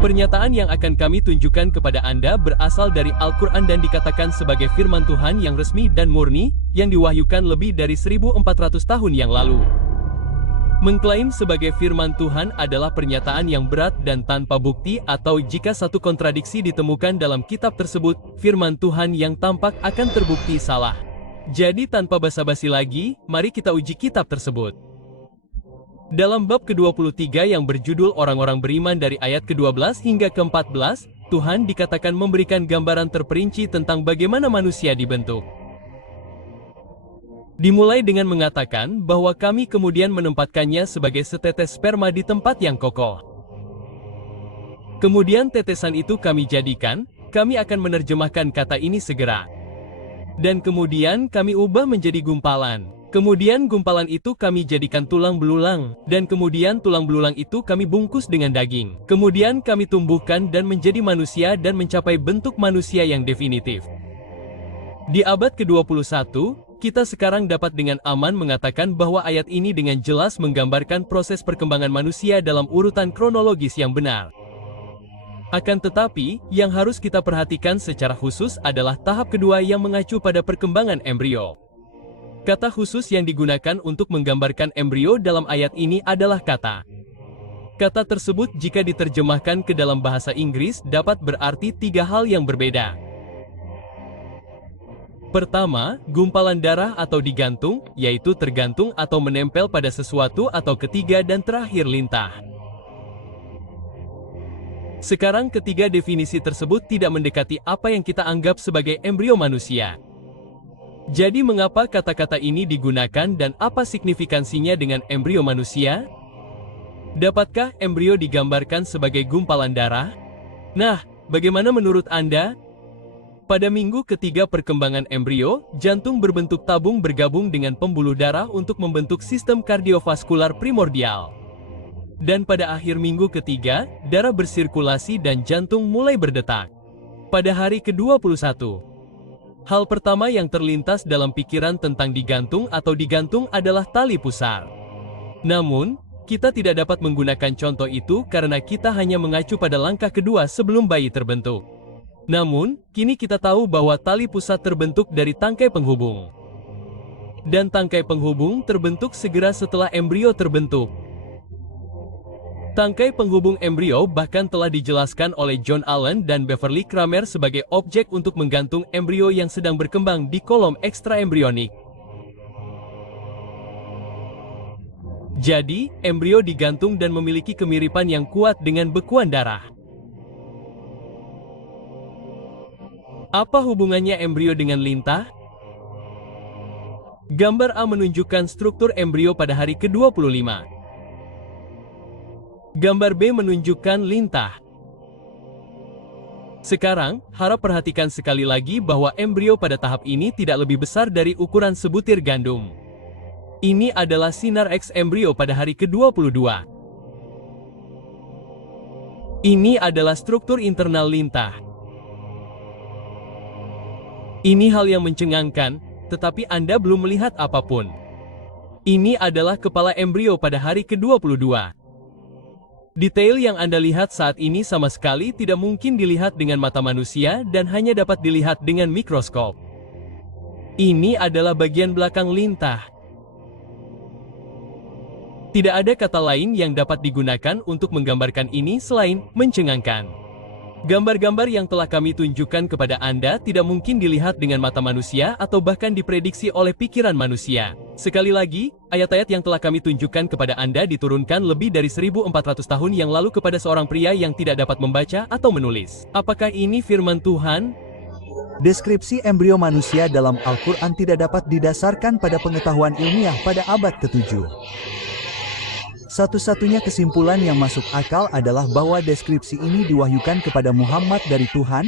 Pernyataan yang akan kami tunjukkan kepada Anda berasal dari Al-Quran dan dikatakan sebagai firman Tuhan yang resmi dan murni, yang diwahyukan lebih dari 1400 tahun yang lalu. Mengklaim sebagai firman Tuhan adalah pernyataan yang berat dan tanpa bukti, atau jika satu kontradiksi ditemukan dalam kitab tersebut, firman Tuhan yang tampak akan terbukti salah. Jadi tanpa basa-basi lagi, mari kita uji kitab tersebut. Dalam bab ke-23 yang berjudul Orang-orang Beriman dari ayat ke-12 hingga ke-14, Tuhan dikatakan memberikan gambaran terperinci tentang bagaimana manusia dibentuk. Dimulai dengan mengatakan bahwa kami kemudian menempatkannya sebagai setetes sperma di tempat yang kokoh. Kemudian tetesan itu kami jadikan, kami akan menerjemahkan kata ini segera. Dan kemudian kami ubah menjadi gumpalan. Kemudian gumpalan itu kami jadikan tulang belulang, dan kemudian tulang belulang itu kami bungkus dengan daging. Kemudian kami tumbuhkan dan menjadi manusia dan mencapai bentuk manusia yang definitif. Di abad ke-21, kita sekarang dapat dengan aman mengatakan bahwa ayat ini dengan jelas menggambarkan proses perkembangan manusia dalam urutan kronologis yang benar. Akan tetapi, yang harus kita perhatikan secara khusus adalah tahap kedua yang mengacu pada perkembangan embrio. Kata khusus yang digunakan untuk menggambarkan embrio dalam ayat ini adalah kata. Kata tersebut jika diterjemahkan ke dalam bahasa Inggris dapat berarti tiga hal yang berbeda. Pertama, gumpalan darah atau digantung, yaitu tergantung atau menempel pada sesuatu, atau ketiga dan terakhir lintah. Sekarang ketiga definisi tersebut tidak mendekati apa yang kita anggap sebagai embrio manusia. Jadi mengapa kata-kata ini digunakan dan apa signifikansinya dengan embrio manusia? Dapatkah embrio digambarkan sebagai gumpalan darah? Nah, bagaimana menurut Anda? Pada minggu ketiga perkembangan embrio, jantung berbentuk tabung bergabung dengan pembuluh darah untuk membentuk sistem kardiovaskular primordial. Dan pada akhir minggu ketiga, darah bersirkulasi dan jantung mulai berdetak. Pada hari ke-21, hal pertama yang terlintas dalam pikiran tentang digantung atau digantung adalah tali pusar. Namun, kita tidak dapat menggunakan contoh itu karena kita hanya mengacu pada langkah kedua sebelum bayi terbentuk. Namun, kini kita tahu bahwa tali pusat terbentuk dari tangkai penghubung. Dan tangkai penghubung terbentuk segera setelah embrio terbentuk. Tangkai penghubung embrio bahkan telah dijelaskan oleh John Allen dan Beverly Kramer sebagai objek untuk menggantung embrio yang sedang berkembang di kolom ekstraembrionik. Jadi, embrio digantung dan memiliki kemiripan yang kuat dengan bekuan darah. Apa hubungannya embrio dengan lintah? Gambar A menunjukkan struktur embrio pada hari ke-25. Gambar B menunjukkan lintah. Sekarang, harap perhatikan sekali lagi bahwa embrio pada tahap ini tidak lebih besar dari ukuran sebutir gandum. Ini adalah sinar X embrio pada hari ke-22. Ini adalah struktur internal lintah. Ini hal yang mencengangkan, tetapi Anda belum melihat apapun. Ini adalah kepala embrio pada hari ke-22. Detail yang Anda lihat saat ini sama sekali tidak mungkin dilihat dengan mata manusia dan hanya dapat dilihat dengan mikroskop. Ini adalah bagian belakang lintah. Tidak ada kata lain yang dapat digunakan untuk menggambarkan ini selain mencengangkan. Gambar-gambar yang telah kami tunjukkan kepada Anda tidak mungkin dilihat dengan mata manusia atau bahkan diprediksi oleh pikiran manusia. Sekali lagi, ayat-ayat yang telah kami tunjukkan kepada Anda diturunkan lebih dari 1400 tahun yang lalu kepada seorang pria yang tidak dapat membaca atau menulis. Apakah ini firman Tuhan? Deskripsi embrio manusia dalam Al-Quran tidak dapat didasarkan pada pengetahuan ilmiah pada abad ke-7. Satu-satunya kesimpulan yang masuk akal adalah bahwa deskripsi ini diwahyukan kepada Muhammad dari Tuhan,